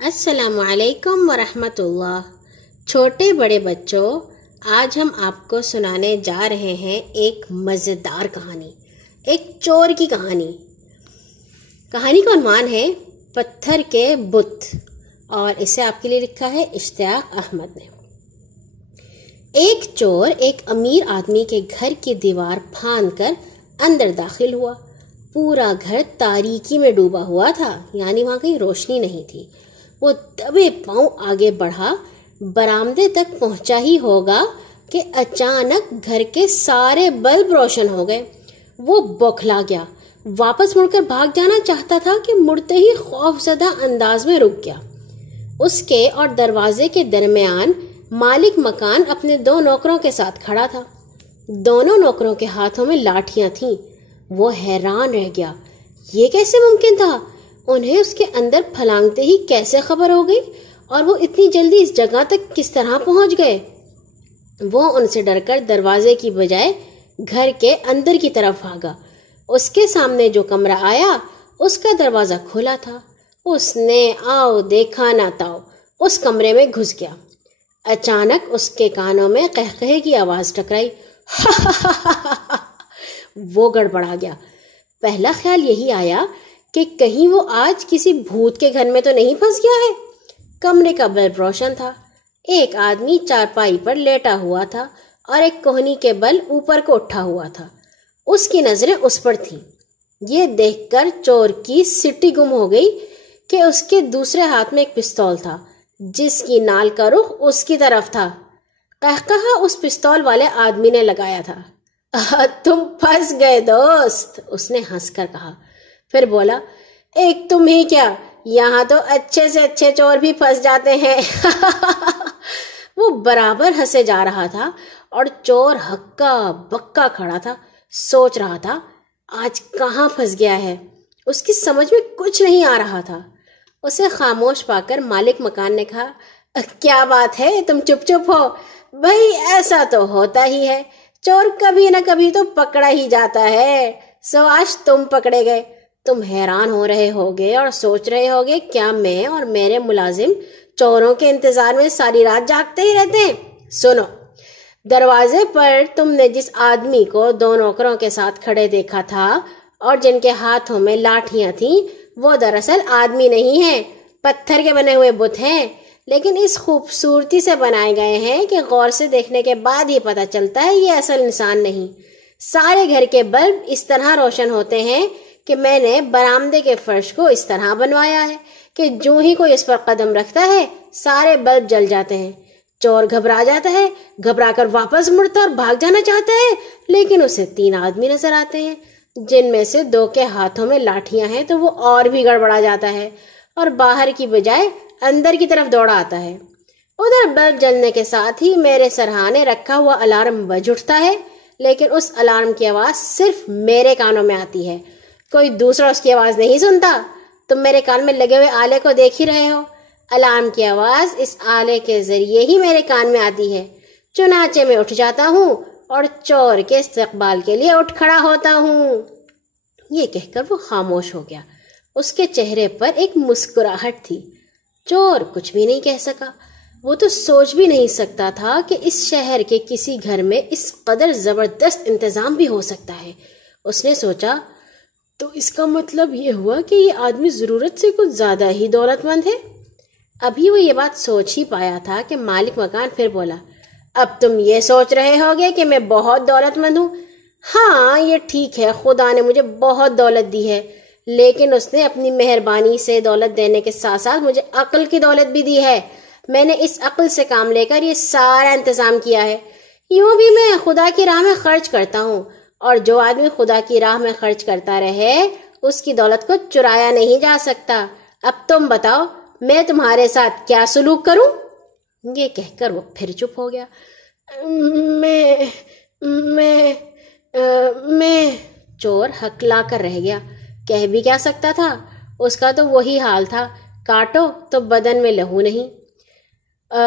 السلام علیکم ورحمۃ اللہ۔ چھوٹے بڑے بچوں، آج ہم آپ کو سنانے جا رہے ہیں ایک مزیدار کہانی، ایک چور کی کہانی۔ کہانی کا عنوان ہے پتھر کے بت، اور اسے آپ کے لیے لکھا ہے اشتیاق احمد نے۔ ایک چور ایک امیر آدمی کے گھر کی دیوار پھاند کر اندر داخل ہوا۔ پورا گھر تاریکی میں ڈوبا ہوا تھا، یعنی وہاں کہیں روشنی نہیں تھی۔ وہ دبے پاؤں آگے بڑھا، برآمدے تک پہنچا ہی ہوگا کہ اچانک گھر کے سارے بلب روشن ہو گئے۔ وہ بوکھلا گیا، واپس مڑ کر بھاگ جانا چاہتا تھا کہ مڑتے ہی خوف زدہ انداز میں رک گیا۔ اس کے اور دروازے کے درمیان مالک مکان اپنے 2 نوکروں کے ساتھ کھڑا تھا۔ دونوں نوکروں کے ہاتھوں میں لاٹھیاں تھیں۔ وہ حیران رہ گیا، یہ کیسے ممکن تھا؟ انہیں اس کے اندر پھلانگتے ہی کیسے خبر ہو گئی، اور وہ اتنی جلدی اس جگہ تک کس طرح پہنچ گئے؟ وہ ان سے ڈر کر دروازے کی بجائے گھر کے اندر کی طرف بھاگا۔ اس کے سامنے جو کمرہ آیا، اس کا دروازہ کھلا تھا۔ اس نے آؤ دیکھا نہ تاؤ اس کمرے میں گھس گیا۔ اچانک اس کے کانوں میں قہقہے کی آواز ٹکرائی۔ وہ گڑبڑا گیا۔ پہلا خیال یہی آیا کہ کہیں وہ آج کسی بھوت کے گھر میں تو نہیں پھنس گیا ہے۔ کمرے کا بلب روشن تھا۔ ایک آدمی چارپائی پر لیٹا ہوا تھا اور ایک کوہنی کے بل اوپر کو اٹھا ہوا تھا۔ اس کی نظریں اس پر تھیں۔ یہ دیکھ کر چور کی سٹی گم ہو گئی کہ اس کے دوسرے ہاتھ میں ایک پستول تھا، جس کی نال کا رخ اس کی طرف تھا۔ قہقہا اس پستول والے آدمی نے لگایا تھا۔ تم پھنس گئے دوست، اس نے ہنس کر کہا۔ پھر بولا، ایک تم ہی کیا، یہاں تو اچھے سے اچھے چور بھی پھنس جاتے ہیں۔ وہ برابر ہنسے جا رہا تھا اور چور ہکا بکا کھڑا تھا، سوچ رہا تھا آج کہاں پھنس گیا ہے۔ اس کی سمجھ میں کچھ نہیں آ رہا تھا۔ اسے خاموش پا کر مالک مکان نے کہا، کیا بات ہے تم چپ ہو؟ بھائی ایسا تو ہوتا ہی ہے، چور کبھی نہ کبھی تو پکڑا ہی جاتا ہے، سو آج تم پکڑے گئے۔ تم حیران ہو رہے ہوگے اور سوچ رہے ہوگے کیا میں اور میرے ملازم چوروں کے انتظار میں ساری رات جاگتے ہی رہتے ہیں؟ سنو، دروازے پر تم نے جس آدمی کو 2 نوکروں کے ساتھ کھڑے دیکھا تھا اور جن کے ہاتھوں میں لاٹھیاں تھیں، وہ دراصل آدمی نہیں ہیں، پتھر کے بنے ہوئے بت ہیں، لیکن اس خوبصورتی سے بنائے گئے ہیں کہ غور سے دیکھنے کے بعد ہی پتہ چلتا ہے یہ اصل انسان نہیں۔ سارے گھر کے بلب اس طرح روشن ہوتے ہیں کہ میں نے برآمدے کے فرش کو اس طرح بنوایا ہے کہ جو ہی کوئی اس پر قدم رکھتا ہے سارے بلب جل جاتے ہیں۔ چور گھبرا جاتا ہے، گھبرا کر واپس مڑتا اور بھاگ جانا چاہتا ہے، لیکن اسے 3 آدمی نظر آتے ہیں، جن میں سے 2 کے ہاتھوں میں لاٹھیاں ہیں، تو وہ اور بھی گڑبڑا جاتا ہے اور باہر کی بجائے اندر کی طرف دوڑا آتا ہے۔ ادھر بلب جلنے کے ساتھ ہی میرے سرہانے رکھا ہوا الارم بج اٹھتا ہے، لیکن اس الارم کی آواز صرف میرے کانوں میں آتی ہے، کوئی دوسرا اس کی آواز نہیں سنتا۔ تم میرے کان میں لگے ہوئے آلے کو دیکھ ہی رہے ہو، الارم کی آواز اس آلے کے ذریعے ہی میرے کان میں آتی ہے، چنانچہ میں اٹھ جاتا ہوں اور چور کے استقبال کے لیے اٹھ کھڑا ہوتا ہوں۔ یہ کہہ کر وہ خاموش ہو گیا۔ اس کے چہرے پر ایک مسکراہٹ تھی۔ چور کچھ بھی نہیں کہہ سکا۔ وہ تو سوچ بھی نہیں سکتا تھا کہ اس شہر کے کسی گھر میں اس قدر زبردست انتظام بھی ہو سکتا ہے۔ اس نے سوچا، تو اس کا مطلب یہ ہوا کہ یہ آدمی ضرورت سے کچھ زیادہ ہی دولت مند ہے۔ ابھی وہ یہ بات سوچ ہی پایا تھا کہ مالک مکان پھر بولا، اب تم یہ سوچ رہے ہوگے کہ میں بہت دولت مند ہوں۔ ہاں یہ ٹھیک ہے، خدا نے مجھے بہت دولت دی ہے، لیکن اس نے اپنی مہربانی سے دولت دینے کے ساتھ ساتھ مجھے عقل کی دولت بھی دی ہے۔ میں نے اس عقل سے کام لے کر یہ سارا انتظام کیا ہے۔ یوں بھی میں خدا کی راہ میں خرچ کرتا ہوں، اور جو آدمی خدا کی راہ میں خرچ کرتا رہے اس کی دولت کو چرایا نہیں جا سکتا۔ اب تم بتاؤ میں تمہارے ساتھ کیا سلوک کروں؟ یہ کہہ کر وہ پھر چپ ہو گیا۔ میں چور ہکلا کر رہ گیا۔ کہہ بھی کیا سکتا تھا؟ اس کا تو وہی حال تھا، کاٹو تو بدن میں لہو نہیں۔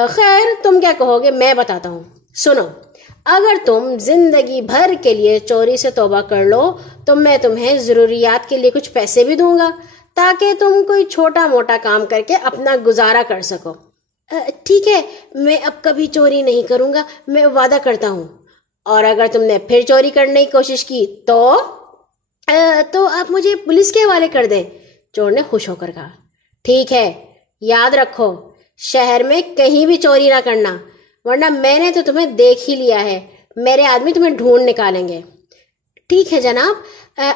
خیر تم کیا کہو گے میں بتاتا ہوں۔ سنو، اگر تم زندگی بھر کے لیے چوری سے توبہ کر لو تو میں تمہیں ضروریات کے لیے کچھ پیسے بھی دوں گا، تاکہ تم کوئی چھوٹا موٹا کام کر کے اپنا گزارا کر سکو۔ ٹھیک ہے، میں اب کبھی چوری نہیں کروں گا، میں وعدہ کرتا ہوں۔ اور اگر تم نے پھر چوری کرنے کی کوشش کی تو آپ مجھے پولیس کے حوالے کر دیں، چور نے خوش ہو کر کہا۔ ٹھیک ہے، یاد رکھو شہر میں کہیں بھی چوری نہ کرنا، ورنہ میں نے تو تمہیں دیکھ ہی لیا ہے، میرے آدمی تمہیں ڈھونڈ نکالیں گے۔ ٹھیک ہے جناب،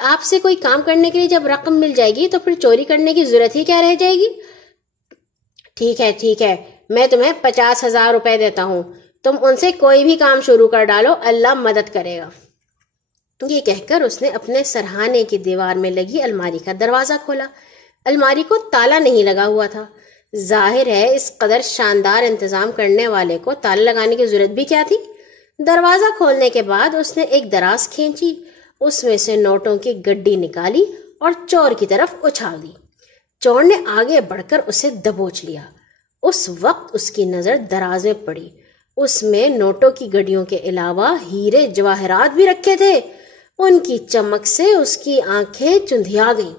آپ سے کوئی کام کرنے کے لیے جب رقم مل جائے گی تو پھر چوری کرنے کی ضرورت ہی کیا رہ جائے گی۔ ٹھیک ہے، میں تمہیں 50,000 روپے دیتا ہوں، تم ان سے کوئی بھی کام شروع کر ڈالو، اللہ مدد کرے گا۔ یہ کہہ کر اس نے اپنے سرہانے کی دیوار میں لگی الماری کا دروازہ کھولا۔ الماری کو تالا نہیں لگا ہوا تھا۔ ظاہر ہے اس قدر شاندار انتظام کرنے والے کو تالا لگانے کی ضرورت بھی کیا تھی۔ دروازہ کھولنے کے بعد اس نے ایک دراز کھینچی، اس میں سے نوٹوں کی گڈی نکالی اور چور کی طرف اچھال دی۔ چور نے آگے بڑھ کر اسے دبوچ لیا۔ اس وقت اس کی نظر دراز میں پڑی، اس میں نوٹوں کی گڈیوں کے علاوہ ہیرے جواہرات بھی رکھے تھے۔ ان کی چمک سے اس کی آنکھیں چندھیا گئیں۔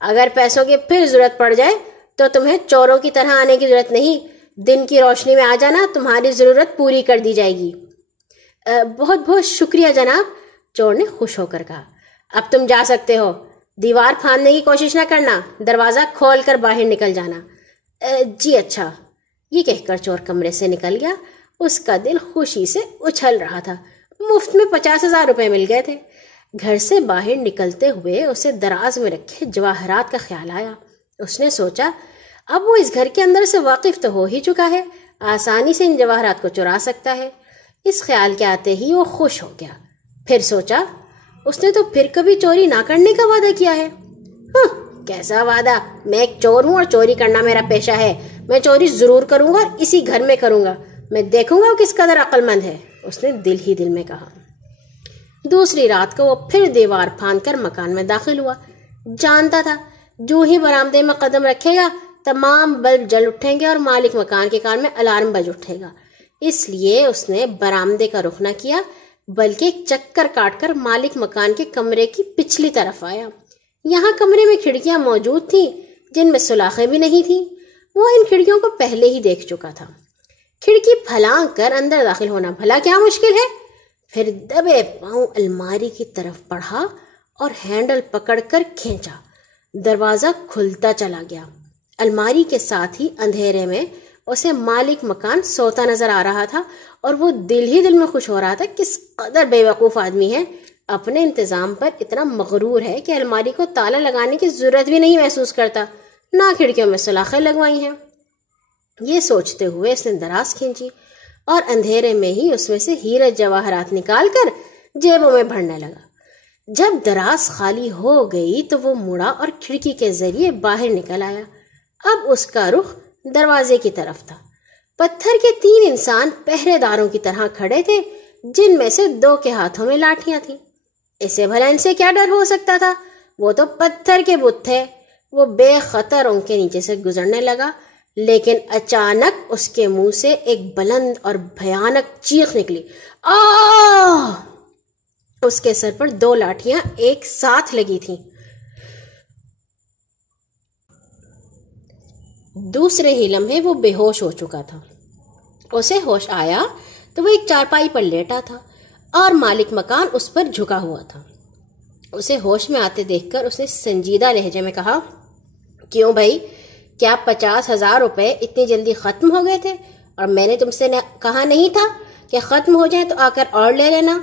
اگر پیسوں کی پھر ضرورت پڑ جائے تو تمہیں چوروں کی طرح آنے کی ضرورت نہیں، دن کی روشنی میں آ جانا، تمہاری ضرورت پوری کر دی جائے گی۔ بہت بہت شکریہ جناب، چور نے خوش ہو کر کہا۔ اب تم جا سکتے ہو، دیوار پھاندنے کی کوشش نہ کرنا، دروازہ کھول کر باہر نکل جانا۔ جی اچھا، یہ کہہ کر چور کمرے سے نکل گیا۔ اس کا دل خوشی سے اچھل رہا تھا، مفت میں 50,000 روپے مل گئے تھے۔ گھر سے باہر نکلتے ہوئے اسے دراز میں رکھے جواہرات کا خیال آیا۔ اس نے سوچا اب وہ اس گھر کے اندر سے واقف تو ہو ہی چکا ہے، آسانی سے ان جواہرات کو چرا سکتا ہے۔ اس خیال کے آتے ہی وہ خوش ہو گیا۔ پھر سوچا اس نے تو پھر کبھی چوری نہ کرنے کا وعدہ کیا ہے۔ کیسا وعدہ، میں ایک چور ہوں اور چوری کرنا میرا پیشہ ہے، میں چوری ضرور کروں گا اور اسی گھر میں کروں گا، میں دیکھوں گا وہ کس قدر عقل مند ہے، اس نے دل ہی دل میں کہا۔ دوسری رات کو وہ پھر دیوار پھاند کر مکان میں داخل ہوا۔ جانتا تھا جو ہی برآمدے میں قدم رکھے گا تمام بلب جل اٹھیں گے اور مالک مکان کے کان میں الارم بج اٹھے گا، اس لیے اس نے برآمدے کا رخ نہ کیا بلکہ ایک چکر کاٹ کر مالک مکان کے کمرے کی پچھلی طرف آیا۔ یہاں کمرے میں کھڑکیاں موجود تھیں جن میں سلاخیں بھی نہیں تھیں۔ وہ ان کھڑکیوں کو پہلے ہی دیکھ چکا تھا۔ کھڑکی پھلانگ کر اندر داخل ہونا بھلا کیا مشکل ہے۔ پھر دبے پاؤں الماری کی طرف بڑھا اور ہینڈل پکڑ کر کھینچا۔ دروازہ کھلتا چلا گیا۔ الماری کے ساتھ ہی اندھیرے میں اسے مالک مکان سوتا نظر آ رہا تھا اور وہ دل ہی دل میں خوش ہو رہا تھا کس قدر بے وقوف آدمی ہے، اپنے انتظام پر اتنا مغرور ہے کہ الماری کو تالا لگانے کی ضرورت بھی نہیں محسوس کرتا، نہ کھڑکیوں میں سلاخیں لگوائی ہیں۔ یہ سوچتے ہوئے اس نے دراز کھینچی اور اندھیرے میں ہی اس میں سے ہیرے جواہرات نکال کر جیبوں میں بھرنے لگا۔ جب دراز خالی ہو گئی تو وہ مڑا اور کھڑکی کے ذریعے باہر نکل آیا۔ اب اس کا رخ دروازے کی طرف تھا۔ پتھر کے 3 انسان پہرے داروں کی طرح کھڑے تھے، جن میں سے 2 کے ہاتھوں میں لاٹھیاں تھیں۔ اسے بھلا ان سے کیا ڈر ہو سکتا تھا، وہ تو پتھر کے بت تھے۔ وہ بے خطر ان کے نیچے سے گزرنے لگا، لیکن اچانک اس کے منہ سے ایک بلند اور بھیانک چیخ نکلی۔ آہ! اس کے سر پر 2 لاٹھیاں ایک ساتھ لگی تھیں۔ دوسرے ہی لمحے وہ بے ہوش ہو چکا تھا۔ اسے ہوش آیا تو وہ ایک چارپائی پر لیٹا تھا اور مالک مکان اس پر جھکا ہوا تھا۔ اسے ہوش میں آتے دیکھ کر اس نے سنجیدہ لہجے میں کہا، کیوں بھائی، کیا 50,000 روپے اتنی جلدی ختم ہو گئے تھے؟ اور میں نے تم سے کہا نہیں تھا کہ ختم ہو جائیں تو آ کر اور لے لینا؟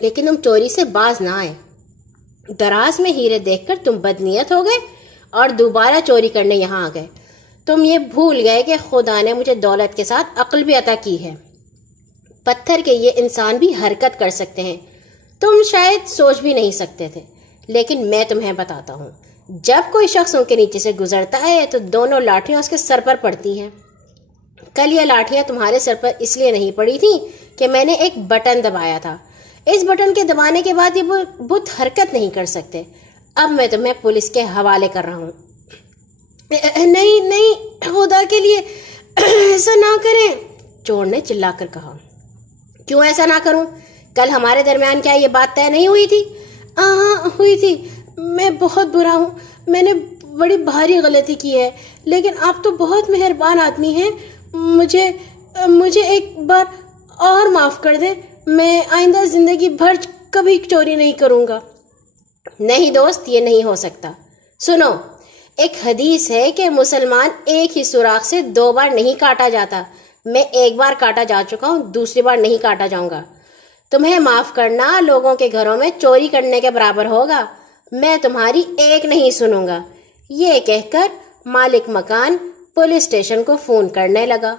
لیکن تم چوری سے باز نہ آئے۔ دراز میں ہیرے دیکھ کر تم بدنیت ہو گئے اور دوبارہ چوری کرنے یہاں آ گئے۔ تم یہ بھول گئے کہ خدا نے مجھے دولت کے ساتھ عقل بھی عطا کی ہے۔ پتھر کے یہ انسان بھی حرکت کر سکتے ہیں، تم شاید سوچ بھی نہیں سکتے تھے، لیکن میں تمہیں بتاتا ہوں، جب کوئی شخص ان کے نیچے سے گزرتا ہے تو دونوں لاٹھیاں اس کے سر پر پڑتی ہیں۔ کل یہ لاٹھیاں تمہارے سر پر اس لیے نہیں پڑی تھیں کہ میں نے ایک بٹن دبایا تھا۔ اس بٹن کے دبانے کے بعد یہ بت حرکت نہیں کر سکتے۔ اب میں تمہیں پولیس کے حوالے کر رہا ہوں۔ نہیں، خدا کے لیے ایسا نہ کریں، چور نے چلا کر کہا۔ کیوں ایسا نہ کروں؟ کل ہمارے درمیان کیا یہ بات طے نہیں ہوئی تھی؟ ہاں ہوئی تھی، میں بہت برا ہوں، میں نے بڑی بھاری غلطی کی ہے، لیکن آپ تو بہت مہربان آدمی ہیں، مجھے ایک بار اور معاف کر دیں، میں آئندہ زندگی بھر کبھی چوری نہیں کروں گا۔ نہیں دوست، یہ نہیں ہو سکتا۔ سنو، ایک حدیث ہے کہ مسلمان ایک ہی سوراخ سے 2 بار نہیں کاٹا جاتا۔ میں ایک بار کاٹا جا چکا ہوں، دوسری بار نہیں کاٹا جاؤں گا۔ تمہیں معاف کرنا لوگوں کے گھروں میں چوری کرنے کے برابر ہوگا۔ میں تمہاری ایک نہیں سنوں گا۔ یہ کہہ کر مالک مکان پولیس اسٹیشن کو فون کرنے لگا۔